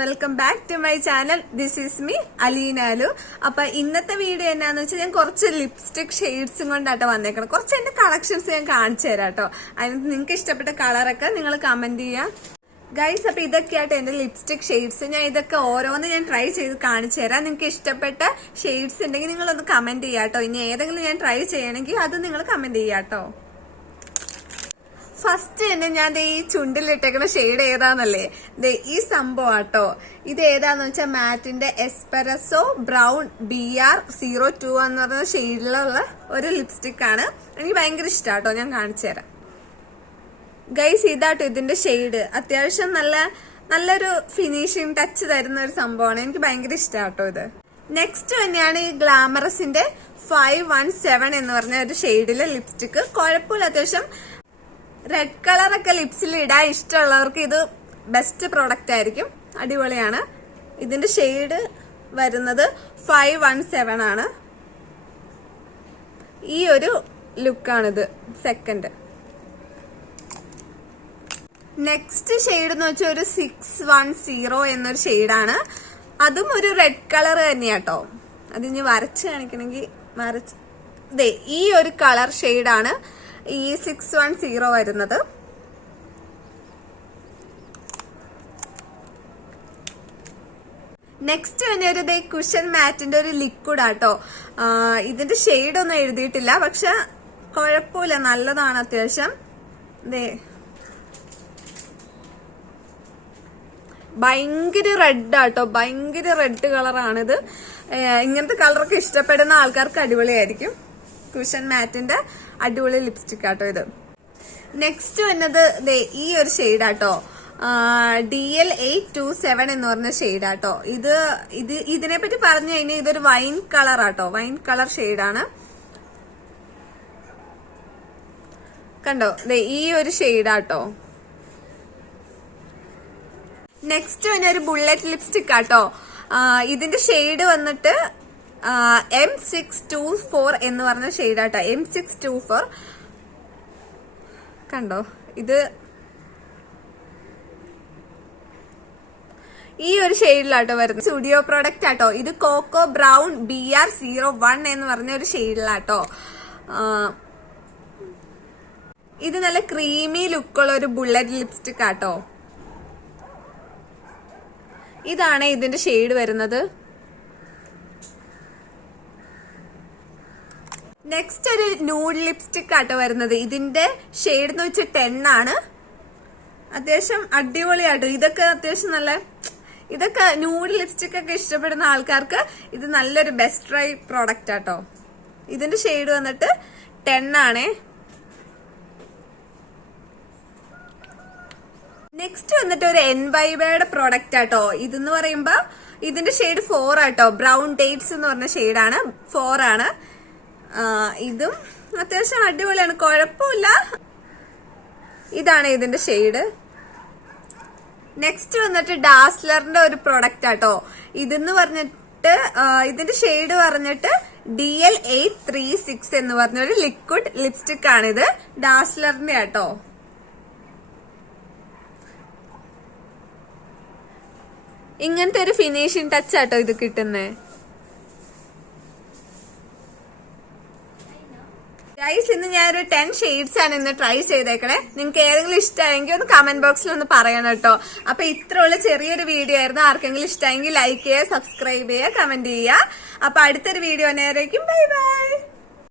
Welcome back to my channel. This is me അലീനാലു. അപ്പൊ ഇന്നത്തെ വീഡിയോ എന്നാന്ന് വെച്ചാൽ ഞാൻ കുറച്ച് ലിപ്സ്റ്റിക് ഷെയ്ഡ്സും കൊണ്ടാട്ടോ വന്നേക്കണം. കുറച്ച് എന്റെ കളക്ഷൻസ് ഞാൻ കാണിച്ചു തരാം കേട്ടോ. അതിന് നിങ്ങൾക്ക് ഇഷ്ടപ്പെട്ട കളറൊക്കെ നിങ്ങൾ കമന്റ് ചെയ്യാം ഗൈസ്. അപ്പൊ ഇതൊക്കെയായിട്ട് എന്റെ ലിപ്സ്റ്റിക് ഷെയ്ഡ്സ്. ഞാൻ ഇതൊക്കെ ഓരോന്ന് ഞാൻ ട്രൈ ചെയ്ത് കാണിച്ചു തരാം. നിങ്ങൾക്ക് ഇഷ്ടപ്പെട്ട ഷെയ്ഡ്സ് ഉണ്ടെങ്കിൽ നിങ്ങളൊന്ന് കമന്റ് ചെയ്യാട്ടോ. ഇനി ഏതെങ്കിലും ഞാൻ ട്രൈ ചെയ്യണമെങ്കിൽ അത് നിങ്ങൾ കമന്റ് ചെയ്യാട്ടോ. ഫസ്റ്റ് തന്നെ ഞാൻ ഈ ചുണ്ടിലിട്ടേക്കുന്ന ഷെയ്ഡ് ഏതാന്നല്ലേ, ഈ സംഭവം ആട്ടോ. ഇത് ഏതാന്ന് വെച്ചാൽ മാറ്റിന്റെ എസ്പെറസോ ബ്രൗൺ BR02 എന്ന് പറഞ്ഞ ഷെയ്ഡിലുള്ള ഒരു ലിപ്സ്റ്റിക് ആണ്. എനിക്ക് ഭയങ്കര ഇഷ്ടാട്ടോ. ഞാൻ കാണിച്ചു തരാം ഗൈസ്. ഇതാട്ടോ ഇതിന്റെ ഷെയ്ഡ്. അത്യാവശ്യം നല്ലൊരു ഫിനിഷിങ് ടച്ച് തരുന്ന ഒരു സംഭവമാണ്. എനിക്ക് ഭയങ്കര ഇഷ്ടാട്ടോ ഇത്. നെക്സ്റ്റ് തന്നെയാണ് ഈ ഗ്ലാമറസിന്റെ 517 എന്ന് പറഞ്ഞ ഒരു ഷെയ്ഡിലെ ലിപ്സ്റ്റിക്. കുഴപ്പമില്ല, അത്യാവശ്യം റെഡ് കളറൊക്കെ ലിപ്സിൽ ഇടാൻ ഇഷ്ടമുള്ളവർക്ക് ഇത് ബെസ്റ്റ് പ്രോഡക്റ്റ് ആയിരിക്കും. അടിപൊളിയാണ്. ഇതിന്റെ ഷെയ്ഡ് വരുന്നത് 517 ആണ്. ഈ ഒരു ലുക്കാണിത്. സെക്കൻഡ് നെക്സ്റ്റ് ഷെയ്ഡ് എന്ന് വെച്ചാൽ ഒരു 610 എന്നൊരു ഷെയ്ഡാണ്. അതും ഒരു റെഡ് കളർ തന്നെയാട്ടോ. അതിന് വരച്ച് കാണിക്കണമെങ്കിൽ ഈ ഒരു കളർ ഷെയ്ഡാണ് ഈ 610 വരുന്നത്. നെക്സ്റ്റ് തന്നെ ഒരു കുഷൻ മാറ്റിന്റെ ഒരു ലിക്വിഡ് ആട്ടോ. ഇതിന്റെ ഷെയ്ഡ് ഒന്നും എഴുതിയിട്ടില്ല, പക്ഷെ കുഴപ്പമില്ല, നല്ലതാണ് അത്യാവശ്യം. ഭയങ്കര റെഡ് ആട്ടോ, ഭയങ്കര റെഡ് കളറാണിത്. ഇങ്ങനത്തെ കളറൊക്കെ ഇഷ്ടപ്പെടുന്ന ആൾക്കാർക്ക് അടിപൊളിയായിരിക്കും. കുഷൻ മാറ്റിന്റെ അടിപൊളി ലിപ്സ്റ്റിക് ആട്ടോ ഇത്. നെക്സ്റ്റ് വന്നത് ഈ ഒരു ഷെയ്ഡ് ആട്ടോ. DL827 എന്ന് പറഞ്ഞ ഷെയ്ഡ് ആട്ടോ. ഇതിനെ പറ്റി പറഞ്ഞു കഴിഞ്ഞാൽ ഇതൊരു വൈൻ കളർ ആട്ടോ. വൈൻ കളർ ഷെയ്ഡാണ്. കണ്ടോ, ഈ ഒരു ഷെയ്ഡ് ആട്ടോ. നെക്സ്റ്റ് തന്നെ ഒരു ബുള്ളറ്റ് ലിപ്സ്റ്റിക് ആട്ടോ. ഇതിന്റെ ഷെയ്ഡ് വന്നിട്ട് M624 എന്ന് പറഞ്ഞ ഷെയ്ഡാട്ടോ. M624 കണ്ടോ. ഈ ഒരു ഷെയ്ഡിലാട്ടോ വരുന്നത്. സ്റ്റുഡിയോ പ്രോഡക്റ്റ് ആട്ടോ. ഇത് കോക്കോ ബ്രൗൺ BR01 എന്ന് പറഞ്ഞ ഒരു ഷെയ്ഡിലാട്ടോ. ഇത് നല്ല ക്രീമി ലുക്കുള്ള ഒരു ബുള്ളറ്റ് ലിപ്സ്റ്റിക് ആട്ടോ. ഇതാണ് ഇതിന്റെ ഷെയ്ഡ് വരുന്നത്. നെക്സ്റ്റ് ഒരു ന്യൂഡ് ലിപ്സ്റ്റിക് ആട്ടോ വരുന്നത്. ഇതിന്റെ ഷെയ്ഡ് എന്ന് വെച്ചാൽ 10 ആണ്. അത്യാവശ്യം അടിപൊളിയാട്ടോ. ഇതൊക്കെ അത്യാവശ്യം ഇതൊക്കെ ന്യൂഡ് ലിപ്സ്റ്റിക് ഒക്കെ ഇഷ്ടപ്പെടുന്ന ആൾക്കാർക്ക് ഇത് നല്ലൊരു ബെസ്റ്റ് ട്രൈ പ്രോഡക്റ്റ് ആട്ടോ. ഇതിന്റെ ഷെയ്ഡ് വന്നിട്ട് 10 ആണേ. നെക്സ്റ്റ് വന്നിട്ട് ഒരു എൻവൈബയുടെ പ്രോഡക്റ്റ് ആട്ടോ. ഇതെന്ന് പറയുമ്പോ ഇതിന്റെ ഷെയ്ഡ് 4 ആട്ടോ. ബ്രൗൺ ഡേറ്റ്സ് എന്ന് പറഞ്ഞ ഷെയ്ഡാണ്. 4 ആണ്. ഇതും അത്യാവശ്യം അടിപൊളിയാണ്, കുഴപ്പമില്ല. ഇതാണ് ഇതിന്റെ ഷെയ്ഡ്. നെക്സ്റ്റ് വന്നിട്ട് ഡാസ്ലറിന്റെ ഒരു പ്രൊഡക്റ്റ് ആട്ടോ. ഇതെന്ന് പറഞ്ഞിട്ട് ഇതിന്റെ ഷെയ്ഡ് പറഞ്ഞിട്ട് DL836 എന്ന് പറഞ്ഞ ഒരു ലിക്വിഡ് ലിപ്സ്റ്റിക് ആണിത്. ഡാസ്ലറിന്റെ ആട്ടോ. ഇങ്ങനത്തെ ഒരു ഫിനിഷിംഗ് ടച്ച് ആട്ടോ ഇത് കിട്ടുന്നേ. ഗൈസ്, ഇന്ന് ഞാനൊരു 10 ഷെയ്ഡ്സ് ആണ് ഇന്ന് ട്രൈ ചെയ്തേക്കണേ. നിങ്ങൾക്ക് ഏതെങ്കിലും ഇഷ്ടമായെങ്കിൽ ഒന്ന് കമന്റ് ബോക്സിൽ ഒന്ന് പറയണം കേട്ടോ. അപ്പൊ ഇത്രയുള്ള ചെറിയൊരു വീഡിയോ ആയിരുന്നു. ആർക്കെങ്കിലും ഇഷ്ടമായെങ്കിൽ ലൈക്ക് ചെയ്യുക, സബ്സ്ക്രൈബ് ചെയ്യുക, കമന്റ് ചെയ്യുക. അപ്പൊ അടുത്തൊരു വീഡിയോ നേരേക്കും ബൈ ബൈ.